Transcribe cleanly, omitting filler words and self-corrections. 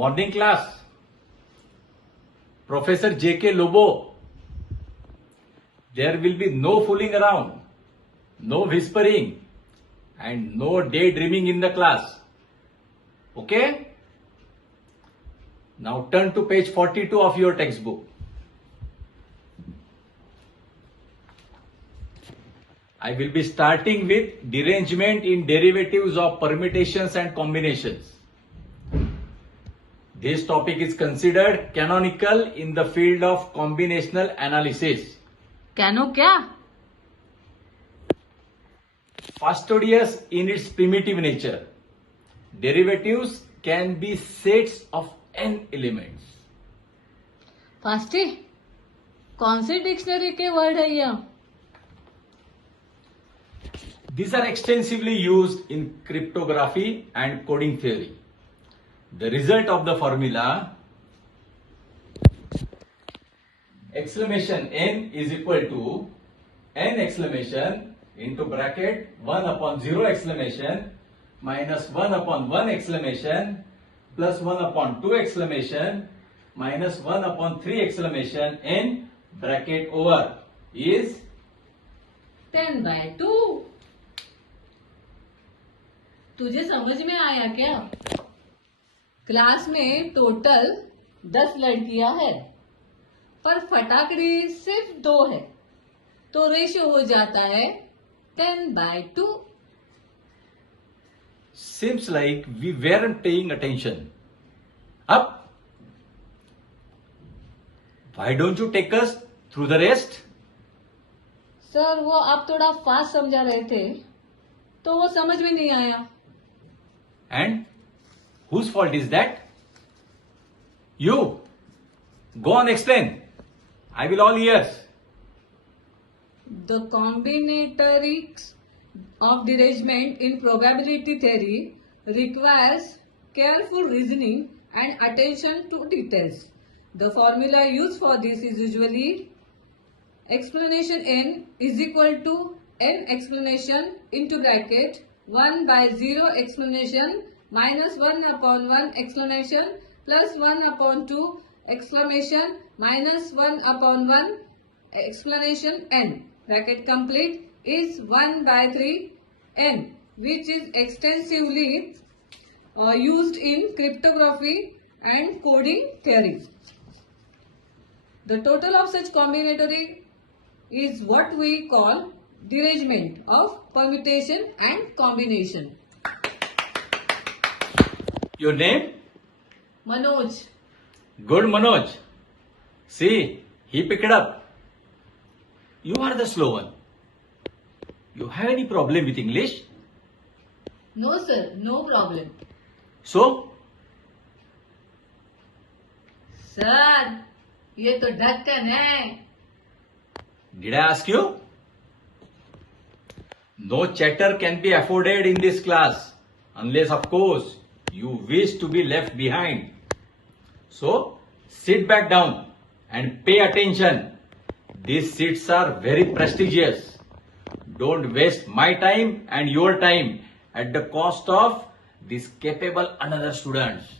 Morning class. Professor J.K. Lobo. There will be no fooling around, no whispering, and no daydreaming in the class. Okay? Now turn to page 42 of your textbook. I will be starting with derangement in derivatives of permutations and combinations. This topic is considered canonical in the field of combinational analysis. Canoe क्या? Fastidious in its primitive nature. Derivatives can be sets of n elements. फास्टी कौन सी dictionary के word है ये? These are extensively used in cryptography and coding theory. The result of the formula exclamation n is equal to n exclamation into bracket 1 upon 0 exclamation minus 1 upon 1 exclamation plus 1 upon 2 exclamation minus 1 upon 3 exclamation n bracket over is 10/2. तुझे समझ में आया क्या? Class में total 10 लड़कियां है, पर फटाकड़ी सिर्फ 2 है, तो रेशियो हो जाता है 10/2. Seems like we weren't paying attention. Up. Why don't you take us through the rest? Sir वो आप थोड़ा फास्ट समझा रहे थे, तो वो समझ में नहीं आया. And whose fault is that? You. Go on, explain. I will all ears. The combinatorics of derangement in probability theory requires careful reasoning and attention to details. The formula used for this is usually explanation n is equal to n explanation into bracket 1/0 explanation minus 1 upon 1 exclamation plus 1 upon 2 exclamation minus 1 upon 1 explanation n bracket complete is 1/3 n, which is extensively used in cryptography and coding theory. The total of such combinatory is what we call derangement of permutation and combination. Your name? Manoj. Good, Manoj. See, he picked it up. You are the slow one. You have any problem with English? No sir, no problem. So, sir ये तो ढक्कन है. did I ask you? No chatter can be afforded in this class unless, of course, you wish to be left behind. So, sit back down and pay attention. These seats are very prestigious. Don't waste my time and your time at the cost of these capable another students.